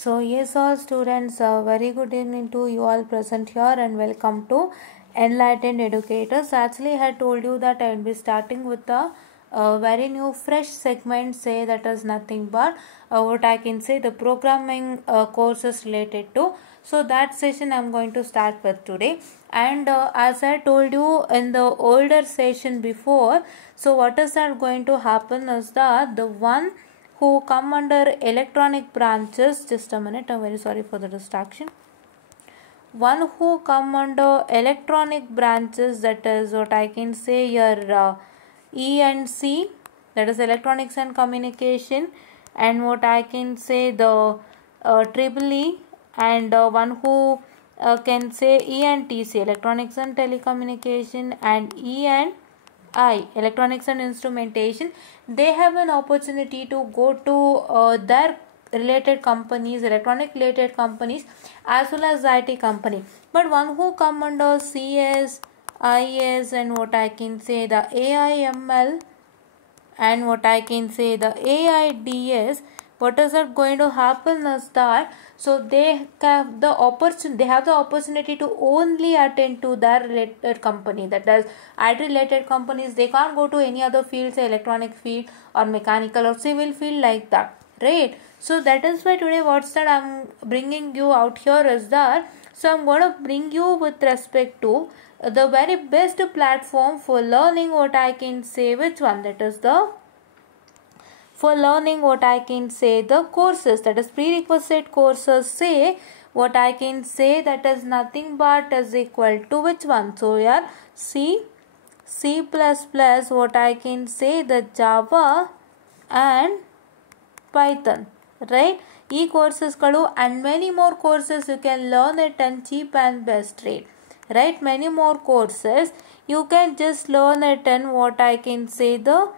So yes, all students, very good evening to you all present here and welcome to Enlightened Educators. Actually, I had told you that I will be starting with a very new fresh segment, say that is nothing but what I can say the programming courses related to. So that session I am going to start with today. And as I told you in the older session before, so what is that going to happen is that the one who come under electronic branches, just a minute, I'm very sorry for the distraction. One who come under electronic branches, that is what I can say your E and C, that is electronics and communication, and what I can say the triple E, and one who can say E and TC, electronics and telecommunication, and E and I, electronics and instrumentation, they have an opportunity to go to their related companies, electronic related companies, as well as IT company. But one who come under CS, IS, and what I can say the AIML, and what I can say the AIDS, what is that going to happen is that so they have the opportunity to only attend to their related company, that is IT related companies. They can't go to any other field, say electronic field or mechanical or civil field like that, right? So that is why today what's that I'm bringing you out here is that so I'm going to bring you with respect to the very best platform for learning what I can say which one, that is the for learning what I can say the courses, that is prerequisite courses, say what I can say that is nothing but is equal to which one. So yeah, C++, what I can say the Java and Python, right? E courses kadu and many more courses you can learn it in cheap and best rate, right? Many more courses you can just learn it in what I can say the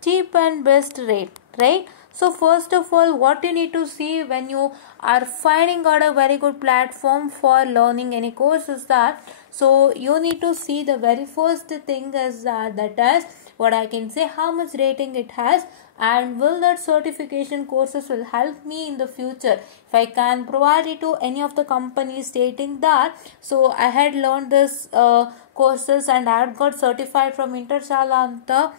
cheap and best rate, right? So first of all, what you need to see when you are finding out a very good platform for learning any course is that so you need to see the very first thing is that is what I can say how much rating it has, and will that certification courses will help me in the future if I can provide it to any of the companies stating that so I had learned this courses and I had got certified from Intershala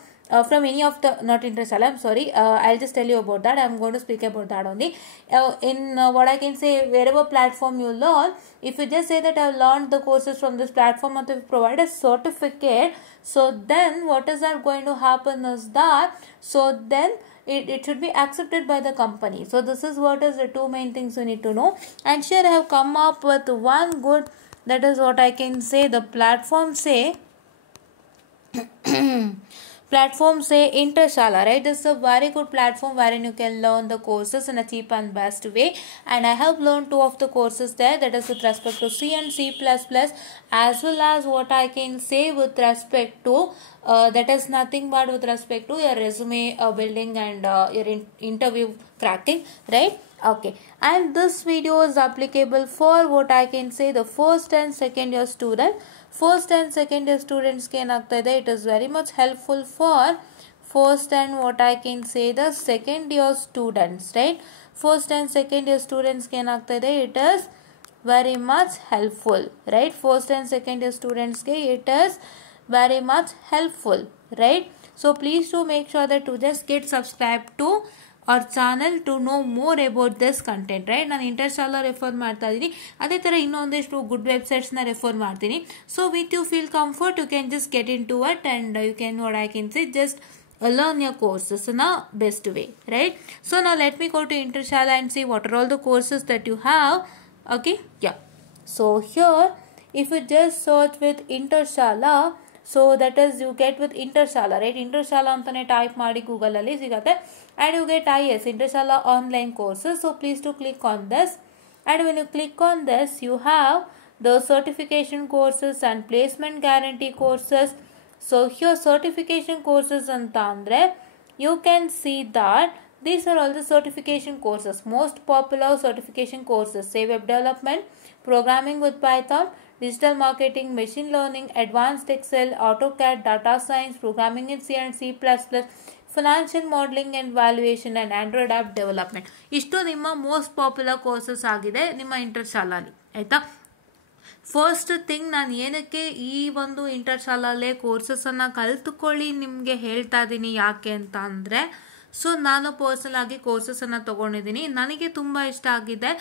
from any of the not Intershala, I'm sorry, I'll just tell you about that. I'm going to speak about that only. In what I can say, wherever platform you learn, if you just say that I've learned the courses from this platform and they provide a certificate, so then what is that going to happen is that so then it should be accepted by the company. So this is what is the two main things you need to know. And here I have come up with one good, that is what I can say the platform say platform say Intershala, right? This is a very good platform wherein you can learn the courses in a cheap and best way, and I have learned two of the courses there, that is with respect to C and C++, as well as what I can say with respect to that is nothing but with respect to your resume building and your interview cracking, right? Okay, and this video is applicable for what I can say the first and second year student. First and second year students can it is very much helpful for first and what I can say the second year students, right? First and second year students can it is very much helpful, right? First and second year students it is very much helpful, right? So please do make sure that to just get subscribed to our channel to know more about this content, right? ನಾನು Intershala refer ಮಾಡ್ತಾ ಇದ್ದೀನಿ, ಅದೇ ಥರ ಇನ್ನೊಂದಿಷ್ಟು good ವೆಬ್ಸೈಟ್ಸ್ನ refer ಮಾಡ್ತೀನಿ. So with you feel comfort you can just get in to it and you can what I can say just learn your courses in a best way, right? So now let me go to Intershala and see what are all the courses that you have. Okay, yeah. So here if you just search with Intershala, so that is you get with Intershala, right? Intershala antane type ಮಾಡಿ Google ಅಲ್ಲಿ ಸಿಗುತ್ತೆ, and you get IS, Intershala online courses. So please do click on this, and when you click on this you have the certification courses and placement guarantee courses. So here certification courses anta andre you can see that these are all the certification courses, most popular certification courses, say web development, programming with Python, digital marketing, machine learning, advanced Excel, AutoCAD, data science, programming in C and C++, financial modelling and valuation and Android app development. ಇಷ್ಟು ನಿಮ್ಮ most popular courses ಆಗಿದೆ ನಿಮ್ಮ ಇಂಟರ್ಶಾಲಾಲಿ, ಆಯಿತಾ. First thing, ನಾನು ಏನಕ್ಕೆ ಈ ಒಂದು ಇಂಟರ್ಶಾಲಲ್ಲೇ ಕೋರ್ಸಸನ್ನು ಕಲಿತುಕೊಳ್ಳಿ ನಿಮಗೆ ಹೇಳ್ತಾ ಇದ್ದೀನಿ ಯಾಕೆ ಅಂತ ಅಂದರೆ, ಸೊ ನಾನು ಪರ್ಸನಲ್ ಆಗಿ ಕೋರ್ಸಸನ್ನು ತೊಗೊಂಡಿದ್ದೀನಿ, ನನಗೆ ತುಂಬ ಇಷ್ಟ ಆಗಿದೆ.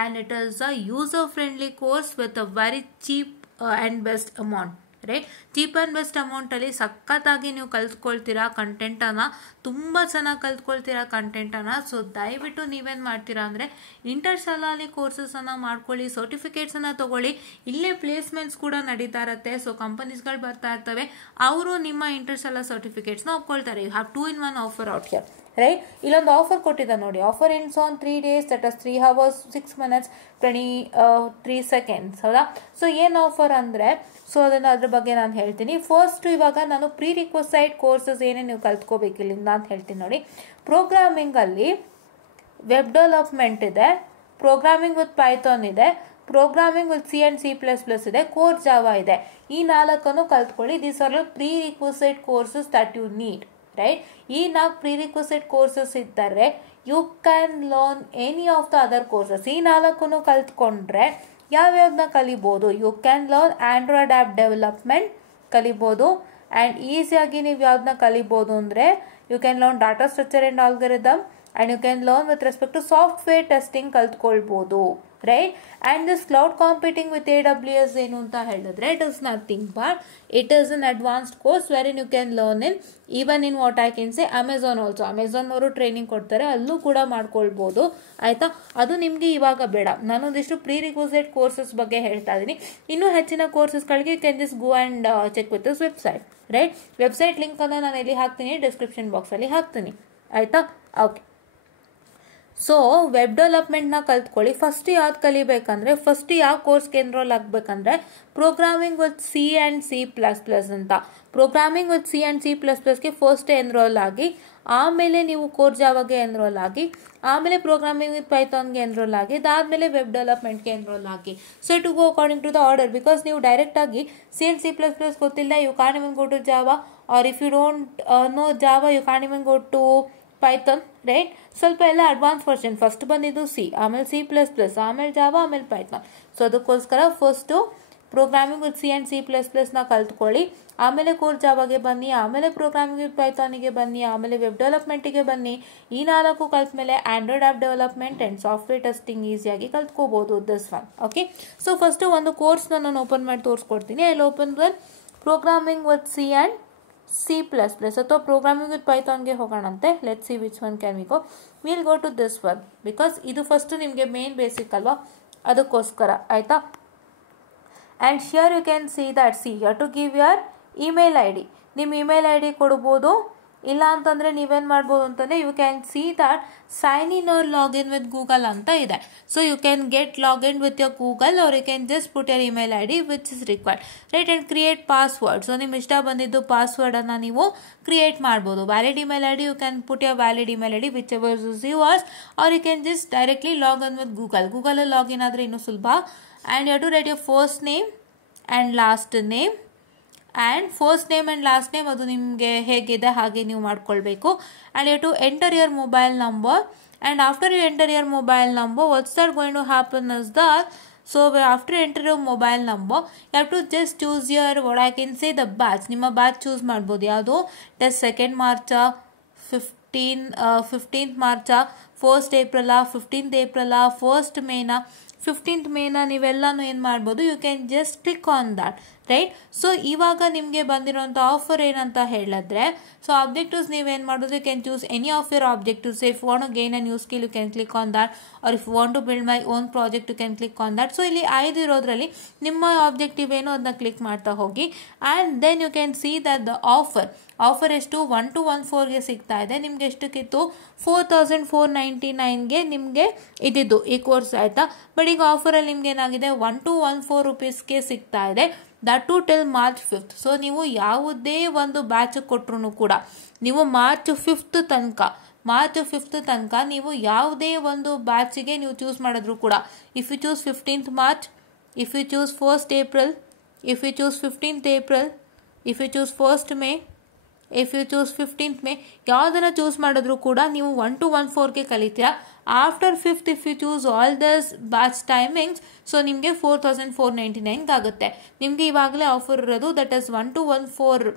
And it is a user friendly course with a very cheap and best amount, right. Cheap and best ಅಮೌಂಟಲ್ಲಿ ಸಖತ್ತಾಗಿ ನೀವು ಕಲ್ತ್ಕೊಳ್ತೀರಾ ಕಂಟೆಂಟನ್ನು, ತುಂಬ ಚೆನ್ನಾಗಿ ಕಲ್ತ್ಕೊಳ್ತೀರಾ ಕಂಟೆಂಟನ್ನು. ಸೊ ದಯವಿಟ್ಟು ನೀವೇನು ಮಾಡ್ತೀರಾ ಅಂದರೆ ಇಂಟರ್ಶಾಲಾಲಿ ಕೋರ್ಸಸನ್ನು ಮಾಡ್ಕೊಳ್ಳಿ, ಸರ್ಟಿಫಿಕೇಟ್ಸನ್ನು ತೊಗೊಳ್ಳಿ. ಇಲ್ಲೇ ಪ್ಲೇಸ್ಮೆಂಟ್ಸ್ ಕೂಡ ನಡೀತಾ ಇರುತ್ತೆ. ಸೊ ಕಂಪನೀಸ್ಗಳು ಬರ್ತಾ ಇರ್ತವೆ, ಅವರು ನಿಮ್ಮ ಇಂಟರ್ಶಾಲಾ ಸರ್ಟಿಫಿಕೇಟ್ಸ್ನ ಒಪ್ಕೊಳ್ತಾರೆ. You have 2-in-1 offer out here, right. ಇಲ್ಲೊಂದು ಆಫರ್ ಕೊಟ್ಟಿದ್ದ ನೋಡಿ, offer ends on 3 days, that is 3 hours 6 minutes 23 seconds, ಹೌದಾ. ಸೊ ಏನು ಆಫರ್ ಅಂದರೆ, ಸೊ ಅದ್ರ ಬಗ್ಗೆ ನಾನು ಹೇಳ್ತೀನಿ. ಫಸ್ಟ್ ಇವಾಗ ನಾನು ಪ್ರೀ ರಿಕ್ವಸೈಟ್ ಕೋರ್ಸಸ್ ಏನೇ ನೀವು ಕಲ್ತ್ಕೋಬೇಕು ಇಲ್ಲಿಂದ ಅಂತ ಹೇಳ್ತೀನಿ ನೋಡಿ. ಪ್ರೋಗ್ರಾಮಿಂಗಲ್ಲಿ ವೆಬ್ ಡೆವಲಪ್ಮೆಂಟ್ ಇದೆ, ಪ್ರೋಗ್ರಾಮಿಂಗ್ ವಿತ್ ಪೈಥಾನ್ ಇದೆ, programming with C and C++ ಇದೆ, ಕೋರ್ ಜಾವಾ ಇದೆ. ಈ 4 ಕಲ್ತ್ಕೊಳ್ಳಿ. These are prerequisite courses that you need, right. ಈ 4 ಪ್ರೀ ರಿಕ್ವಸೈಟ್ ಕೋರ್ಸಸ್ ಇದ್ದರೆ you can learn any of the other courses. ಈ 4 ಕಲ್ತ್ಕೊಂಡ್ರೆ ಯಾವ್ಯಾವ್ದನ್ನ ಕಲಿಬೋದು? You can learn Android app development ಕಲಿಬೋದು. ಆ್ಯಂಡ್ ಈಸಿಯಾಗಿ ನೀವು ಯಾವ್ದನ್ನ ಕಲಿಬೋದು ಅಂದರೆ you can learn data structure and algorithm, and you can learn with respect to software testing ಕಲ್ತ್ಕೊಳ್ಬೋದು, right. And this cloud computing with AWS ಏನು ಅಂತ ಹೇಳಿದ್ರೆ, it is nothing but it is an advanced course wherein you can learn even in what I can say Amazon also. Amazon ಅವರು training ಕೊಡ್ತಾರೆ, ಅಲ್ಲೂ ಕೂಡ ಮಾಡ್ಕೊಳ್ಬೋದು, ಆಯಿತಾ. ಅದು ನಿಮಗೆ ಇವಾಗ ಬೇಡ, ನಾನೊಂದಿಷ್ಟು ಪ್ರೀ ರಿಕ್ವಸೈಟ್ ಕೋರ್ಸಸ್ ಬಗ್ಗೆ ಹೇಳ್ತಾ ಇದ್ದೀನಿ. ಇನ್ನೂ ಹೆಚ್ಚಿನ ಕೋರ್ಸಸ್ಗಳಿಗೆ you can just go and check with this website, right. Website ಲಿಂಕನ್ನು ನಾನು ಎಲ್ಲಿ ಹಾಕ್ತೀನಿ? ಡಿಸ್ಕ್ರಿಪ್ಷನ್ ಬಾಕ್ಸಲ್ಲಿ ಹಾಕ್ತೀನಿ, ಆಯಿತಾ. ಓಕೆ. ಸೊ ವೆಬ್ ಡೆವಲಪ್ಮೆಂಟ್ನ ಕಲ್ತ್ಕೊಳ್ಳಿ. ಫಸ್ಟ್ ಯಾವ್ದು ಕಲಿಬೇಕಂದ್ರೆ, ಫಸ್ಟ್ ಯಾವ ಕೋರ್ಸ್ಗೆ ಎನ್ರೋಲ್ ಆಗಬೇಕಂದ್ರೆ programming with C and C++ ಅಂತ. ಪ್ರೋಗ್ರಾಮಿಂಗ್ ವಿತ್ C and C++ಗೆ ಫಸ್ಟ್ ಎನ್ರೋಲ್ ಆಗಿ, ಆಮೇಲೆ ನೀವು ಕೋರ್ ಜಾವಾಗೆ ಎನ್ರೋಲ್ ಆಗಿ, ಆಮೇಲೆ ಪ್ರೋಗ್ರಾಮಿಂಗ್ ವಿತ್ ಪೈಥಾನ್ಗೆ ಎನ್ರೋಲ್ ಆಗಿ, ಅದಾದಮೇಲೆ ವೆಬ್ ಡೆವಲಪ್ಮೆಂಟ್ಗೆ ಎನ್ರೋಲ್ ಆಗಿ. So to go according to the order, because ನೀವು ಡೈರೆಕ್ಟಾಗಿ C and C++ ಗೊತ್ತಿಲ್ಲ, you can't even go to Java, or if you don't know Java you can't even go to Python, right. ಸ್ವಲ್ಪ ಎಲ್ಲ advance version, first ಬಂದಿದ್ದು C, ಆಮೇಲೆ C++, ಆಮೇಲೆ ಜಾವಾ, ಆಮೇಲೆ Python. So ಅದಕ್ಕೋಸ್ಕರ first programming with C and C++ನ ಕಲ್ತ್ಕೊಳ್ಳಿ, ಆಮೇಲೆ ಕೋರ್ ಜಾವಾಗೆ ಬನ್ನಿ, ಆಮೇಲೆ ಪ್ರೋಗ್ರಾಮಿಂಗ್ ವಿತ್ ಪೈಥಾನಿಗೆ ಬನ್ನಿ, ಆಮೇಲೆ ವೆಬ್ ಡೆವಲಪ್ಮೆಂಟಿಗೆ ಬನ್ನಿ. ಈ 4 ಕಲ್ತ್ಮೇಲೆ Android app development and software testing ಈಸಿಯಾಗಿ ಕಲ್ತ್ಕೋಬೋದು this one, okay. So first ಒಂದು ಕೋರ್ಸ್ನ ನಾನು ಓಪನ್ ಮಾಡಿ ತೋರಿಸ್ಕೊಡ್ತೀನಿ. I open one programming with C and C++ ಅಥವಾ ಪ್ರೋಗ್ರಾಮಿಂಗ್ ವಿತ್ ಪೈಥಾನ್ಗೆ ಹೋಗೋಣಂತೆ. Let see which one can we go. Will go to this one because ಇದು ಫಸ್ಟ್ ನಿಮಗೆ ಮೇನ್ ಬೇಸಿಕ್ ಅಲ್ವಾ, ಅದಕ್ಕೋಸ್ಕರ, ಆಯಿತಾ. And here you can see that see you to give your email ID. ನಿಮ್ಮ email ID ಕೊಡ್ಬೋದು, ಇಲ್ಲ ಅಂತಂದರೆ ನೀವೇನು ಮಾಡ್ಬೋದು ಅಂತಂದರೆ you can see that sign in or login with Google ಅಂತ ಇದೆ. So you can get login with your Google, or you can just put your email ID which is required, right. And create password. So ನಿಮ್ಮ ಇಷ್ಟ ಬಂದಿದ್ದು ಪಾಸ್ವರ್ಡನ್ನು ನೀವು create ಮಾಡ್ಬೋದು. Valid email ID, you can put your valid email ID whichever is yours, or you can just directly login with Google. ಗೂಗಲಲ್ಲಿ login ಆದರೆ ಇನ್ನೂ ಸುಲಭ. And you to write your first name and last name. And first name and last name ಅದು ನಿಮಗೆ ಹೇಗಿದೆ ಹಾಗೆ ನೀವು ಮಾಡ್ಕೊಳ್ಬೇಕು. And you to enter your mobile number. And after you enter your mobile number, what's that going to happen is that, so after enter your mobile number you have to just choose your what I can say the batch. ನಿಮ್ಮ batch choose ಮಾಡ್ಬೋದು. ಯಾವುದು? Test 2nd March, 15th March, 1st April, 15th April, 1st May, 15th May ನೀವೆಲ್ಲನೂ ಏನು ಮಾಡ್ಬೋದು, you can just click on that, right. So ಇವಾಗ ನಿಮಗೆ ಬಂದಿರೋಂಥ offer ಏನಂತ ಹೇಳಿದ್ರೆ, ಸೊ ಆಬ್ಜೆಕ್ಟಿವ್ಸ್ ನೀವೇನು ಮಾಡೋದು, you can choose any of your objectives. If want to gain a new skill you can click on that, or if want to build my own project you can click on that. So ಇಲ್ಲಿ 5 ಇರೋದ್ರಲ್ಲಿ ನಿಮ್ಮ objective ಏನು ಅದನ್ನ click ಮಾಡ್ತಾ ಹೋಗಿ. And then you can see that the offer ಎಷ್ಟು 1214ಗೆ ಸಿಗ್ತಾ ಇದೆ. ನಿಮ್ಗೆ ಎಷ್ಟಕ್ಕಿತ್ತು? 4499ಗೆ ನಿಮಗೆ ಇದ್ದಿದ್ದು ಈ ಕೋರ್ಸ್, ಆಯಿತಾ. ಬಟ್ ಈಗ ಆಫರಲ್ಲಿ ನಿಮ್ಗೆ ಏನಾಗಿದೆ, 1214 rupeesಗೆ ಸಿಗ್ತಾ ಇದೆ. That to till March 5th. So ನೀವು ಯಾವುದೇ ಒಂದು ಬ್ಯಾಚ್ ಕೊಟ್ಟರು ಕೂಡ ನೀವು March 5th ತನಕ ನೀವು ಯಾವುದೇ ಒಂದು ಬ್ಯಾಚಿಗೆ ನೀವು ಚೂಸ್ ಮಾಡಿದ್ರು ಕೂಡ, if you choose 15th March, if you choose 1st April, if you choose 15th April, if you choose 1st May, if you choose 15th May, ಯಾವುದನ್ನು ಚೂಸ್ ಮಾಡಿದ್ರು ಕೂಡ ನೀವು 1 to 1 ಕಲಿತೀರಾ. After 5th if you choose all this batch timings, so ನಿಮಗೆ 4499 ಆಗುತ್ತೆ. ನಿಮಗೆ ಇವಾಗಲೇ offer ಇರೋದು, ದಟ್ ಇಸ್ 1 to 1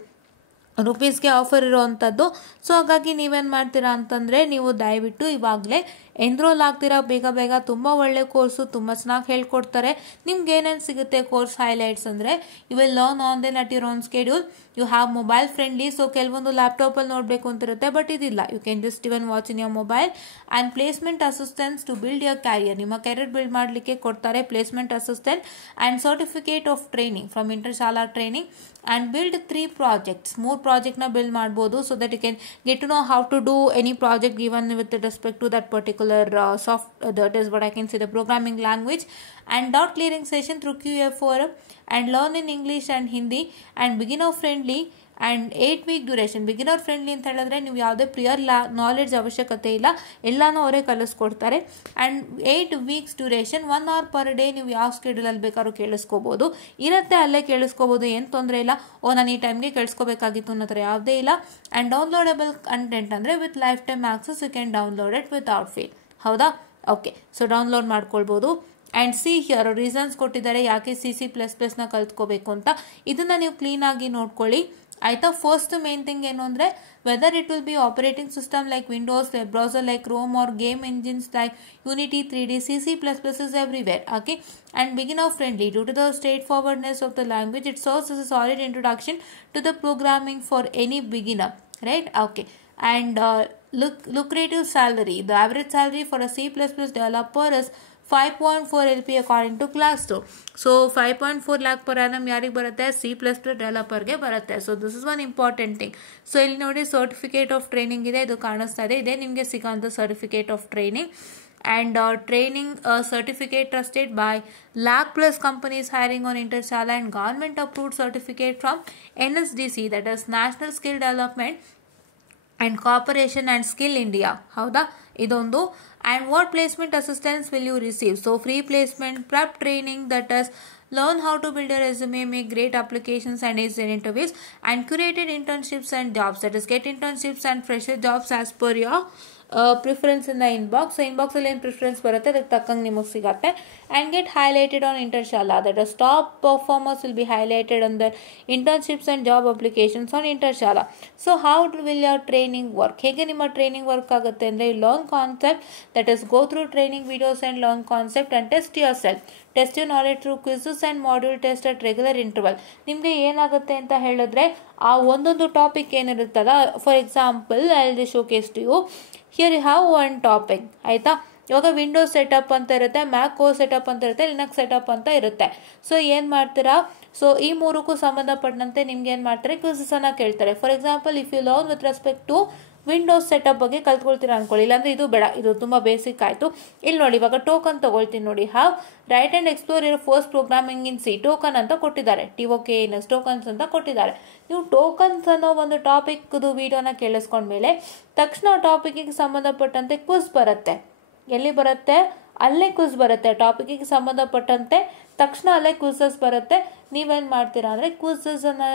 ರೂಪೀಸ್ಗೆ ಆಫರ್ ಇರೋವಂಥದ್ದು. ಸೊ ಹಾಗಾಗಿ ನೀವೇನು ಮಾಡ್ತೀರಾ ಅಂತಂದರೆ, ನೀವು ದಯವಿಟ್ಟು ಇವಾಗಲೇ ಎನ್ರೋಲ್ ಆಗ್ತೀರಾ ಬೇಗ ಬೇಗ. ತುಂಬ ಒಳ್ಳೆ ಕೋರ್ಸು, ತುಂಬ ಚೆನ್ನಾಗಿ ಹೇಳ್ಕೊಡ್ತಾರೆ. ನಿಮ್ಗೆ ಏನೇನು ಸಿಗುತ್ತೆ ಕೋರ್ಸ್ ಹೈಲೈಟ್ಸ್ ಅಂದರೆ, you will learn online at your own schedule, you have mobile friendly. So ಕೆಲವೊಂದು ಲ್ಯಾಪ್ಟಾಪಲ್ಲಿ ನೋಡಬೇಕು ಅಂತಿರುತ್ತೆ, ಬಟ್ ಇದಿಲ್ಲ, you can just even watch in your mobile. And placement assistance to build your career, ನಿಮ್ಮ career build ಮಾಡಲಿಕ್ಕೆ ಕೊಡ್ತಾರೆ placement assistant. And certificate of training from Internshala training. And build 3 projects, 3 ಪ್ರಾಜೆಕ್ಟ್ನ build ಮಾಡ್ಬೋದು. So that you can get to know how to do any project given with respect to that particular that is what I can say, the programming language. And doubt clearing session through QA forum, and learn in English and Hindi, and beginner friendly, and 8 week duration. Beginner friendly ಅಂತ ಹೇಳಿದ್ರೆ ನೀವು ಯಾವುದೇ ಪ್ರಿಯರ್ knowledge ಅವಶ್ಯಕತೆ ಇಲ್ಲ, ಎಲ್ಲಾನು ಅವರೇ ಕಲಿಸ್ಕೊಡ್ತಾರೆ. And 8 weeks duration, 1 hour per day. ನೀವು ಯಾವ ಸ್ಕೆಡ್ಯೂಲಲ್ಲಿ ಬೇಕಾದ್ರೂ ಕೇಳಿಸ್ಕೋಬೋದು, ಇರುತ್ತೆ ಅಲ್ಲೇ ಕೇಳಿಸ್ಕೋಬೋದು, ಏನು ತೊಂದರೆ ಇಲ್ಲ. ನಾನು ಈ ಟೈಮ್ಗೆ ಕೇಳಿಸ್ಕೋಬೇಕಾಗಿತ್ತು ಅನ್ನೋ ಥರ ಯಾವುದೇ ಇಲ್ಲ. ಆ್ಯಂಡ್ ಡೌನ್ಲೋಡಬಲ್ ಕಂಟೆಂಟ್ ಅಂದರೆ with life time access, you can download it without feel. ಹೌದಾ? ಓಕೆ, ಸೊ ಡೌನ್ಲೋಡ್ ಮಾಡ್ಕೊಳ್ಬೋದು. ಆ್ಯಂಡ್ ಸಿ ಹಿಯರ್ ರೀಸನ್ಸ್ ಕೊಟ್ಟಿದ್ದಾರೆ ಯಾಕೆ C++ನ ಕಲ್ತ್ಕೋಬೇಕು ಅಂತ. ಇದನ್ನು ನೀವು ಕ್ಲೀನಾಗಿ ನೋಡ್ಕೊಳ್ಳಿ, ಆಯಿತಾ. ಫಸ್ಟ್ ಮೇನ್ ಥಿಂಗ್ ಏನು ಅಂದರೆ, whether it will be operating system like Windows, web browser like Chrome, or game engines like Unity 3D, C++ is everywhere. Okay, and beginner friendly due to the straightforwardness of the language. It serves as a solid introduction to the programming for any beginner, right? Okay, and lucrative salary. The average salary for a C++ developer is 5.4 LP according to Glassdoor. So 5.4 lakh per annum ಯಾರಿಗೆ ಬರುತ್ತೆ? C++ ಡೆವಲಪರ್ಗೆ ಬರುತ್ತೆ. So this is one important thing. So ಇಲ್ಲಿ ನೋಡಿ certificate of training ಇದೆ, ಇದು ಕಾಣಿಸ್ತಾ ಇದೆ, ಇದೇ ನಿಮಗೆ ಸಿಗೋಂಥ certificate of training. And training certificate trusted by lakh plus companies hiring on Intershala, and government approved certificate from NSDC, that is National Skill Development and Corporation and Skill India. ಹೌದಾ? ಇದೊಂದು. And what placement assistance will you receive? So free placement prep training, that is learn how to build a resume, make great applications and ace in interviews, and curated internships and jobs, that is get internships and fresher jobs as per your preference in the inbox. So ಇನ್ಬಾಕ್ಸಲ್ಲಿ ಏನು preference ಬರುತ್ತೆ ಅದಕ್ಕೆ ತಕ್ಕಂಗೆ ನಿಮಗೆ ಸಿಗುತ್ತೆ. And get highlighted on Internshala, that is top performers will be highlighted on the internships and job applications on Internshala. So how will your training work? ಹೇಗೆ ನಿಮ್ಮ training work ಆಗುತ್ತೆ ಅಂದರೆ, learn concept, that is go through training videos and learn concept and test yourself. Test you knowledge through quizzes and module test at regular interval. ನಿಮಗೆ ಏನಾಗುತ್ತೆ ಅಂತ ಹೇಳಿದ್ರೆ, ಆ ಒಂದೊಂದು ಟಾಪಿಕ್ ಏನಿರುತ್ತಲ್ಲ, for example I will showcase to you. Here you have one topic, ಆಯಿತಾ. ಇವಾಗ Windows setup ಅಂತ ಇರುತ್ತೆ, ಮ್ಯಾಕ್ ಓ ಸೆಟಪ್ ಅಂತ ಇರುತ್ತೆ, ಲಿನಕ್ಸ್ ಸೆಟಪ್ ಅಂತ ಇರುತ್ತೆ. ಸೊ ಏನು ಮಾಡ್ತೀರಾ? ಸೊ ಈ ಮೂರಕ್ಕೂ ಸಂಬಂಧಪಟ್ಟಂತೆ ನಿಮ್ಗೆ ಏನು ಮಾಡ್ತಾರೆ, ಕ್ವಿಝಸನ್ನು ಕೇಳ್ತಾರೆ. For example, if you learn with respect to Windows setup ಬಗ್ಗೆ ಕಲ್ತ್ಕೊಳ್ತೀರಾ ಅನ್ಕೊಳ್ಳಿ, ಇಲ್ಲಾಂದರೆ ಇದು ಬೇಡ, ಇದು ತುಂಬ ಬೇಸಿಕ್ ಆಯಿತು. ಇಲ್ಲಿ ನೋಡಿ, ಇವಾಗ ಟೋಕನ್ ತೊಗೊಳ್ತೀನಿ ನೋಡಿ. Have right and explore your first programming in C. Token ಅಂತ ಕೊಟ್ಟಿದ್ದಾರೆ, TOKNS ಟೋಕನ್ಸ್ ಅಂತ ಕೊಟ್ಟಿದ್ದಾರೆ. ನೀವು ಟೋಕನ್ಸ್ ಅನ್ನೋ ಒಂದು ಟಾಪಿಕ್ದು ವಿಡಿಯೋನ ಕೇಳಿಸ್ಕೊಂಡ್ಮೇಲೆ ತಕ್ಷಣ ಟಾಪಿಕ್ಕಿಗೆ ಸಂಬಂಧಪಟ್ಟಂತೆ ಕ್ವಿಝ್ ಬರುತ್ತೆ. ಎಲ್ಲಿ ಬರುತ್ತೆ? ಅಲ್ಲೇ ಕ್ವಿಝ್ ಬರುತ್ತೆ. ಟಾಪಿಕ್ಕಿಗೆ ಸಂಬಂಧಪಟ್ಟಂತೆ ತಕ್ಷಣ ಅಲ್ಲೇ ಕ್ವಿಝಸ್ ಬರುತ್ತೆ. ನೀವೇನು ಮಾಡ್ತೀರಾ ಅಂದರೆ, ಕ್ವಿಝಸನ್ನು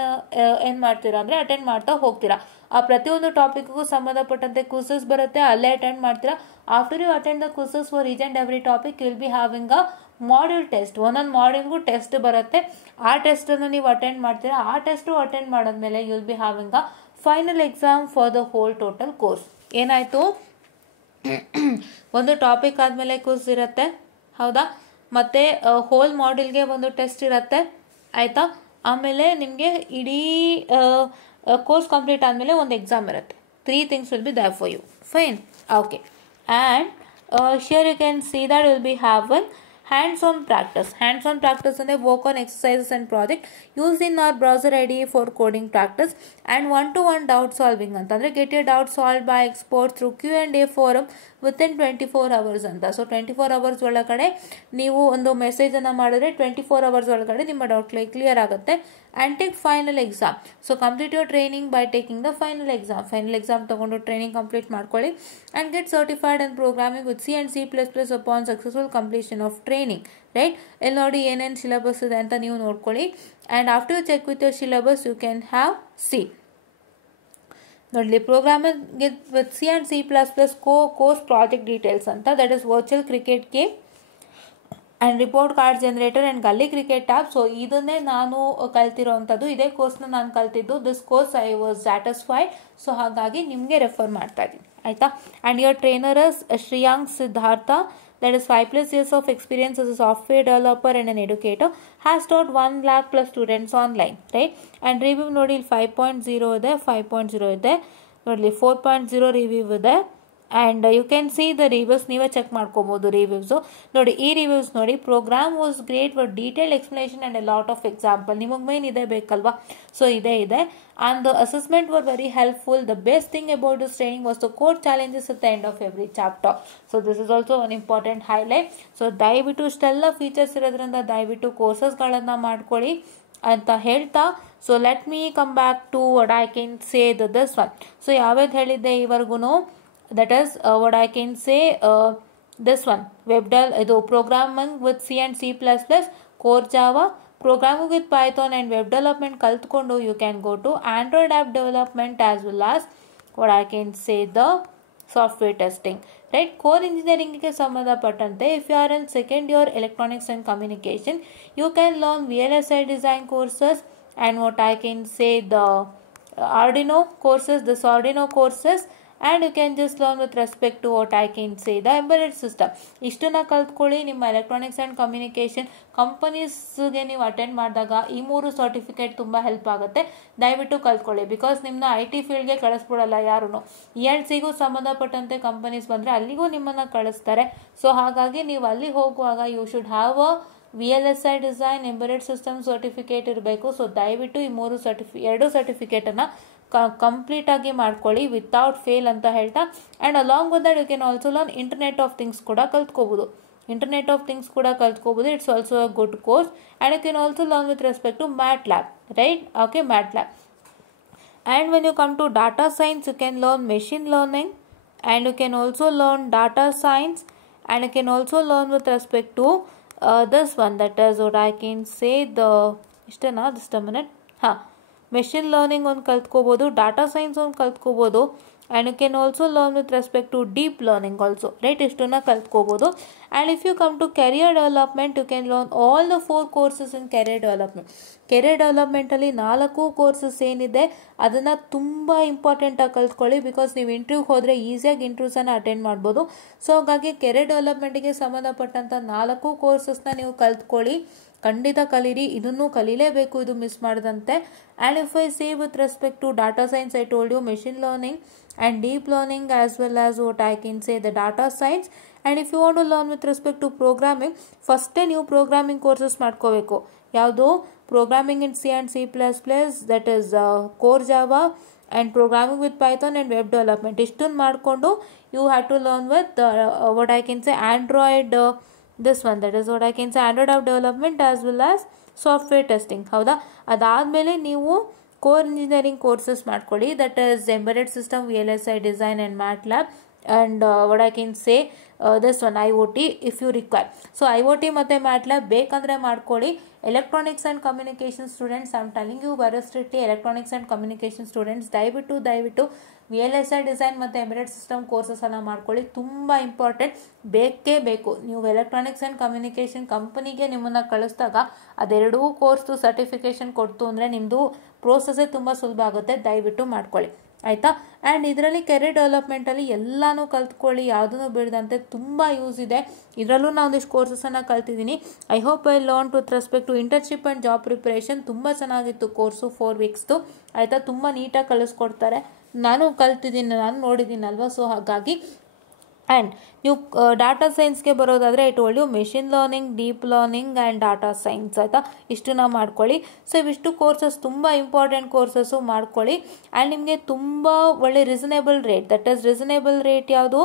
ಏನು ಮಾಡ್ತೀರಾ ಅಂದರೆ ಅಟೆಂಡ್ ಮಾಡ್ತಾ ಹೋಗ್ತೀರಾ. ಆ ಪ್ರತಿಯೊಂದು ಟಾಪಿಕ್ಗೂ ಸಂಬಂಧಪಟ್ಟಂತೆ ಕ್ವಿಝಸ್ ಬರುತ್ತೆ, ಅಲ್ಲೇ ಅಟೆಂಡ್ ಮಾಡ್ತೀರಾ. After you attend the quizzes for each and every topic, you will be having a module test. ಒಂದೊಂದು ಮಾಡ್ಯೂಲ್ಗೂ ಟೆಸ್ಟ್ ಬರುತ್ತೆ. ಆ ಟೆಸ್ಟನ್ನು ನೀವು ಅಟೆಂಡ್ ಮಾಡ್ತೀರಾ. ಆ ಟೆಸ್ಟು ಅಟೆಂಡ್ ಮಾಡಿದ್ಮೇಲೆ you will be having a final exam for the whole total course. ಏನಾಯಿತು? ಒಂದು ಟಾಪಿಕ್ ಆದಮೇಲೆ ಕ್ವಿಝ್ ಇರುತ್ತೆ, ಹೌದಾ. ಮತ್ತು ಹೋಲ್ ಮಾಡ್ಯೂಲ್ಗೆ ಒಂದು ಟೆಸ್ಟ್ ಇರುತ್ತೆ, ಆಯಿತಾ. ಆಮೇಲೆ ನಿಮಗೆ ಇಡೀ ಕೋರ್ಸ್ ಕಂಪ್ಲೀಟ್ ಆದಮೇಲೆ ಒಂದು ಎಕ್ಸಾಮ್ ಇರುತ್ತೆ. 3 things will be there for you. Fine. Okay. And here you can see that you will be having hands-on practice. Hands-on practice and work on exercises and project used in our browser IDE for coding practice, and one-to-one doubt solving ಅಂತಂದರೆ get your doubt solved by experts through Q&A forum within 24 hours ಅಂತ. So 24 hours ಒಳಗಡೆ ನೀವು ಒಂದು ಮೆಸೇಜನ್ನು ಮಾಡಿದ್ರೆ 24 hours ಒಳಗಡೆ ನಿಮ್ಮ doubt clear ಆಗುತ್ತೆ. And take final exam. So complete your training by taking the final exam. Final exam ತೊಗೊಂಡು training complete ಮಾಡ್ಕೊಳ್ಳಿ. And get certified in programming with C and C++ upon successful completion of training, right. ಇಲ್ಲಿ ನೋಡಿ ಏನೇನು syllabus ಇದೆ ಅಂತ ನೀವು ನೋಡ್ಕೊಳ್ಳಿ. And after you check with your syllabus you can have see. ನೋಡಲಿ programming with C and C++ course project details ಅಂತ, that is virtual cricket game and report card generator and gully cricket app. So ಇದನ್ನೇ ನಾನು ಕಲ್ತಿರೋವಂಥದ್ದು, ಇದೇ ಕೋರ್ಸ್ನ ನಾನು ಕಲ್ತಿದ್ದು. This course I was satisfied. So ಹಾಗಾಗಿ ನಿಮಗೆ ರೆಫರ್ ಮಾಡ್ತಾ ಇದ್ದೀನಿ ಆಯಿತಾ. And your trainer is Shreyank Siddharth, that is 5+ years of experience as a software developer and an educator, has taught 1 lakh plus students online, right? And review ನೋಡಿ 5.0 ಇದೆ, 5.0 ಇದೆ, ನೋಡಲಿ 4.0 review ಇದೆ. And you can see the reviews, ನೀವೇ check ಮಾಡ್ಕೋಬೋದು reviews. ನೋಡಿ ಈ reviews ನೋಡಿ, program was great with detailed explanation and a lot of example. ನಿಮಗೆ ಮೇನ್ ಇದೇ ಬೇಕಲ್ವಾ, ಸೊ ಇದೇ ಇದೆ. And the assessment were very helpful. The best thing about this training was the code challenges at the end of every chapter. So this is also one important highlight. So ದಯವಿಟ್ಟು ಇಷ್ಟೆಲ್ಲ features ಇರೋದ್ರಿಂದ ದಯವಿಟ್ಟು ಕೋರ್ಸಸ್ಗಳನ್ನು ಮಾಡ್ಕೊಳ್ಳಿ ಅಂತ ಹೇಳ್ತಾ, so let me come back to what I can say this one. So ಯಾವ್ಯಾವ್ದು ಹೇಳಿದ್ದೆ ಈವರೆಗೂ, that is what I can say, this one ಇದು programming with C and C++, core Java, programming with Python and web development ಕಲ್ತ್ಕೊಂಡು you can go to Android app development as well as what I can say the software testing, right? Core engineering ಗೆ ಸಂಬಂಧಪಟ್ಟಂತೆ if you are in second year electronics and communication, you can learn VLSI design courses and what I can say the Arduino courses, this Arduino courses, and you can just learn with respect to what I can say the embedded system. ಇಷ್ಟನ್ನ ಕಲ್ತ್ಕೊಳ್ಳಿ. ನಿಮ್ಮ electronics and communication ಕಂಪನೀಸ್ಗೆ ನೀವು attend ಮಾಡಿದಾಗ ಈ 3 certificate ತುಂಬ help ಆಗುತ್ತೆ. ದಯವಿಟ್ಟು ಕಲ್ತ್ಕೊಳ್ಳಿ, because ನಿಮ್ಮನ್ನ IT ಫೀಲ್ಡ್ಗೆ ಕಳಿಸ್ಬಿಡಲ್ಲ ಯಾರೂ. ELCಗೂ ಸಂಬಂಧಪಟ್ಟಂತೆ ಕಂಪನೀಸ್ ಬಂದರೆ ಅಲ್ಲಿಗೂ ನಿಮ್ಮನ್ನು ಕಳಿಸ್ತಾರೆ. ಸೊ ಹಾಗಾಗಿ ನೀವು ಅಲ್ಲಿ ಹೋಗುವಾಗ you should have a VLSI design embedded system certificate ಇರಬೇಕು. ಸೊ ದಯವಿಟ್ಟು ಈ 2 ಸರ್ಟಿಫಿಕೇಟನ್ನು ಕಂಪ್ಲೀಟ್ ಆಗಿ ಮಾಡ್ಕೊಳ್ಳಿ ವಿತೌಟ್ ಫೇಲ್ ಅಂತ ಹೇಳ್ತಾ. And along with that you can also learn internet of things ಕೂಡ ಕಲ್ತ್ಕೋಬೋದು. It's also a good course. And you can also learn with respect to MATLAB, right? Okay, MATLAB. And when you come to data science, you can learn machine learning, and you can also learn data science, and you can also learn with respect to this one, that is what I can say the ಇಷ್ಟೇನಾ, just a minute. Machine learning ಒಂದು ಕಲ್ತ್ಕೋಬೋದು, data science ಒಂದು ಕಲ್ತ್ಕೋಬೋದು, and you can also learn with respect to deep learning also, right? ಇಷ್ಟನ್ನ ಕಲ್ತ್ಕೋಬೋದು. And if you come to career development, you can learn all the 4 courses in career development. Career ಡೆವಲಪ್ಮೆಂಟಲ್ಲಿ 4 courses ಏನಿದೆ ಅದನ್ನು ತುಂಬ ಇಂಪಾರ್ಟೆಂಟಾಗಿ ಕಲ್ತ್ಕೊಳ್ಳಿ, because ನೀವು ಇಂಟರ್ವ್ಯೂಗೆ ಹೋದರೆ ಈಸಿಯಾಗಿ ಇಂಟರ್ವ್ಯೂಸನ್ನು attend ಮಾಡ್ಬೋದು. ಸೊ ಹಾಗಾಗಿ ಕೆರಿಯರ್ ಡೆವಲಪ್ಮೆಂಟಿಗೆ ಸಂಬಂಧಪಟ್ಟಂಥ 4 ಕೋರ್ಸಸ್ನ ನೀವು ಕಲ್ತ್ಕೊಳ್ಳಿ, ಖಂಡಿತ ಕಲೀರಿ. ಇದನ್ನು ಕಲೀಲೇಬೇಕು, ಇದು ಮಿಸ್ ಮಾಡದಂತೆ. And if I say with respect to data science, I told you machine learning and deep learning as well as what I can say the data science. And if you want to learn with respect to programming, ಫಸ್ಟೇ ನೀವು programming courses ಮಾಡ್ಕೋಬೇಕು. ಯಾವುದು? Programming in C and C++, that is core Java, and programming with Python and web development. ಇಷ್ಟನ್ನು ಮಾಡಿಕೊಂಡು you have to learn with what I can say Android, this one, that is what I can say Android app development as well as software testing. ಹೌದಾ? ಅದಾದಮೇಲೆ ನೀವು core engineering courses ಮಾಡ್ಕೊಳ್ಳಿ, that is embedded system, VLSI design and MATLAB, and what I can say this one IoT if you require. So IoT ಮತ್ತು MATLAB ಬೇಕಂದರೆ ಮಾಡ್ಕೊಳ್ಳಿ. Electronics and communication students, I am telling you very strictly, electronics and communication students ದಯವಿಟ್ಟು VLSI design ಮತ್ತು embedded system ಕೋರ್ಸಸನ್ನು ಮಾಡ್ಕೊಳ್ಳಿ. ತುಂಬ important, ಬೇಕೇ ಬೇಕು. ನೀವು ಎಲೆಕ್ಟ್ರಾನಿಕ್ಸ್ ಆ್ಯಂಡ್ ಕಮ್ಯುನಿಕೇಷನ್ ಕಂಪನಿಗೆ ನಿಮ್ಮನ್ನು ಕಳಿಸಿದಾಗ ಅದೆರಡೂ ಕೋರ್ಸ್ದು ಸರ್ಟಿಫಿಕೇಷನ್ ಕೊಡ್ತು ಅಂದರೆ ನಿಮ್ಮದು ಪ್ರೋಸೆಸ್ಸೇ ತುಂಬ ಸುಲಭ ಆಗುತ್ತೆ. ದಯವಿಟ್ಟು ಮಾಡ್ಕೊಳ್ಳಿ, ಆಯಿತಾ? ಆ್ಯಂಡ್ ಇದರಲ್ಲಿ ಕೆರಿಯರ್ ಡೆವಲಪ್ಮೆಂಟಲ್ಲಿ ಎಲ್ಲನೂ ಕಲ್ತ್ಕೊಳ್ಳಿ, ಯಾವುದೂ ಬಿಡದಂತೆ, ತುಂಬ ಯೂಸ್ ಇದೆ. ಇದರಲ್ಲೂ ನಾನು ಒಂದಿಷ್ಟು ಕೋರ್ಸಸನ್ನು ಕಲ್ತಿದ್ದೀನಿ. I hope I learn with respect to internship and job preparation. ತುಂಬ ಚೆನ್ನಾಗಿತ್ತು ಕೋರ್ಸು, 4 ವೀಕ್ಸ್ದು, ಆಯಿತಾ? ತುಂಬ ನೀಟಾಗಿ ಕಲಿಸ್ಕೊಡ್ತಾರೆ. ನಾನು ಕಲ್ತಿದ್ದೀನಿ, ನಾನು ನೋಡಿದ್ದೀನಲ್ವ. ಸೊ ಹಾಗಾಗಿ ಆ್ಯಂಡ್ ನೀವು ಡಾಟಾ ಸೈನ್ಸ್ಗೆ ಬರೋದಾದರೆ I told you machine learning, deep learning and data science, ಆಯಿತಾ? ಇಷ್ಟನ್ನ ಮಾಡ್ಕೊಳ್ಳಿ. ಸೊ ಇವಿಷ್ಟು ಕೋರ್ಸಸ್ ತುಂಬ ಇಂಪಾರ್ಟೆಂಟ್ ಕೋರ್ಸಸ್ಸು ಮಾಡ್ಕೊಳ್ಳಿ. ಆ್ಯಂಡ್ ನಿಮಗೆ ತುಂಬ ಒಳ್ಳೆ reasonable rate, that is reasonable rate ಯಾವುದು?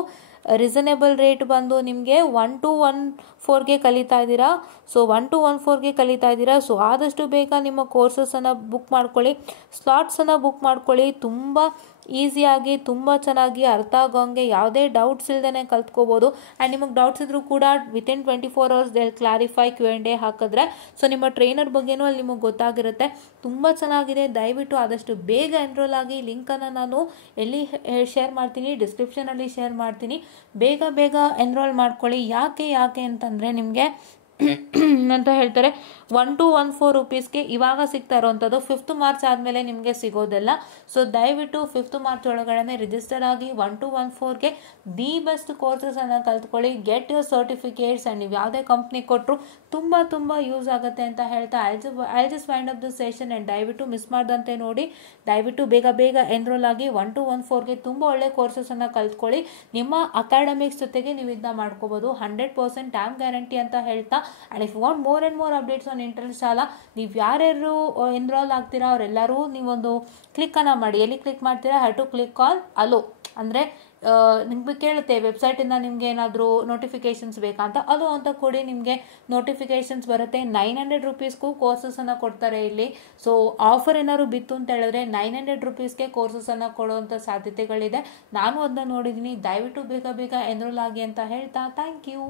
ರೀಸನೇಬಲ್ ರೇಟ್ ಬಂದು ನಿಮಗೆ 1 to 1.4ಗೆ ಕಲಿತಾ ಇದ್ದೀರಾ. ಸೊ 1 to 1.4ಗೆ ಕಲಿತಾ ಇದ್ದೀರಾ. ಸೊ ಆದಷ್ಟು ಬೇಗ ನಿಮ್ಮ ಕೋರ್ಸಸನ್ನು ಬುಕ್ ಮಾಡ್ಕೊಳ್ಳಿ, ಸ್ಲಾಟ್ಸನ್ನು ಬುಕ್ ಮಾಡ್ಕೊಳ್ಳಿ. ತುಂಬ ಈಸಿಯಾಗಿ ತುಂಬ ಚೆನ್ನಾಗಿ ಅರ್ಥ ಆಗೋಂಗೆ ಯಾವುದೇ ಡೌಟ್ಸ್ ಇಲ್ದೇ ಕಲ್ತ್ಕೋಬೋದು. ಆ್ಯಂಡ್ ನಿಮಗೆ ಡೌಟ್ಸ್ ಇದ್ರೂ ಕೂಡ within 24 hours they clarify Q&A ಹಾಕಿದ್ರೆ ಸೊ ನಿಮ್ಮ ಟ್ರೈನರ್ ಬಗ್ಗೆನೂ ಅಲ್ಲಿ ನಿಮಗೆ ಗೊತ್ತಾಗಿರುತ್ತೆ. ತುಂಬ ಚೆನ್ನಾಗಿದೆ. ದಯವಿಟ್ಟು ಆದಷ್ಟು ಬೇಗ ಎನ್ರೋಲ್ ಆಗಿ. ಲಿಂಕನ್ನು ನಾನು ಎಲ್ಲಿ ಶೇರ್ ಮಾಡ್ತೀನಿ, ಡಿಸ್ಕ್ರಿಪ್ಷನಲ್ಲಿ ಶೇರ್ ಮಾಡ್ತೀನಿ. ಬೇಗ ಬೇಗ ಎನ್ರೋಲ್ ಮಾಡ್ಕೊಳ್ಳಿ. ಯಾಕೆ ಅಂತಂದರೆ ನಿಮಗೆ ಅಂತ ಹೇಳ್ತಾರೆ 1214 ರೂಪೀಸ್ಗೆ ಇವಾಗ ಸಿಗ್ತಾ ಇರೋವಂಥದ್ದು 5th ಮಾರ್ಚ್ ಆದಮೇಲೆ ನಿಮಗೆ ಸಿಗೋದಿಲ್ಲ. ಸೊ ದಯವಿಟ್ಟು 5th ಮಾರ್ಚ್ ಒಳಗಡೆ ರಿಜಿಸ್ಟರ್ ಆಗಿ 1214ಗೆ ದಿ ಬೆಸ್ಟ್ ಕೋರ್ಸಸನ್ನು ಕಲ್ತ್ಕೊಳ್ಳಿ. Get your certificates. ಆ್ಯಂಡ್ ನೀವು ಯಾವುದೇ ಕಂಪ್ನಿ ಕೊಟ್ಟರು ತುಂಬ ಯೂಸ್ ಆಗುತ್ತೆ ಅಂತ ಹೇಳ್ತಾ I just wind up the session. And ದಯವಿಟ್ಟು ಮಿಸ್ ಮಾಡ್ದಂತೆ ನೋಡಿ. ದಯವಿಟ್ಟು ಬೇಗ ಎನ್ರೋಲ್ ಆಗಿ 1214ಗೆ ತುಂಬ ಒಳ್ಳೆ ಕೋರ್ಸಸನ್ನು ಕಲ್ತ್ಕೊಳ್ಳಿ. ನಿಮ್ಮ ಅಕಾಡೆಮಿಕ್ಸ್ ಜೊತೆಗೆ ನೀವು ಇದನ್ನ ಮಾಡ್ಕೋಬೋದು. 100% ಟ್ಯಾಮ್ ಗ್ಯಾರಂಟಿ ಅಂತ ಹೇಳ್ತಾ. And if want more and more updates on internet ಶಾಲಾ, ನೀವು ಯಾರ್ಯಾರು ಎನ್ರೋಲ್ ಆಗ್ತೀರಾ ಅವರೆಲ್ಲರೂ ನೀವೊಂದು ಕ್ಲಿಕ್ಕನ್ನು ಮಾಡಿ. ಎಲ್ಲಿ ಕ್ಲಿಕ್ ಮಾಡ್ತೀರಾ, have to click on allow. ಅಂದರೆ ನಿಮಗೆ ಕೇಳುತ್ತೆ ವೆಬ್ಸೈಟಿಂದ ನಿಮಗೆ ಏನಾದರೂ ನೋಟಿಫಿಕೇಷನ್ಸ್ ಬೇಕಾ ಅಂತ. ಅದು ಅಂತ ಕೊಡಿ, ನಿಮಗೆ ನೋಟಿಫಿಕೇಷನ್ಸ್ ಬರುತ್ತೆ. 900 ರೂಪೀಸ್ಗೂ ಕೋರ್ಸಸನ್ನು ಕೊಡ್ತಾರೆ ಇಲ್ಲಿ. ಸೊ ಆಫರ್ ಏನಾದ್ರು ಬಿತ್ತು ಅಂತ ಹೇಳಿದ್ರೆ 900 ರೂಪೀಸ್ಗೆ ಕೋರ್ಸಸನ್ನು ಕೊಡುವಂಥ ಸಾಧ್ಯತೆಗಳಿದೆ. ನಾನು ಅದನ್ನ ನೋಡಿದ್ದೀನಿ. ದಯವಿಟ್ಟು ಬೇಗ ಎನ್ರೋಲ್ ಆಗಿ ಅಂತ ಹೇಳ್ತಾ ಥ್ಯಾಂಕ್ ಯು.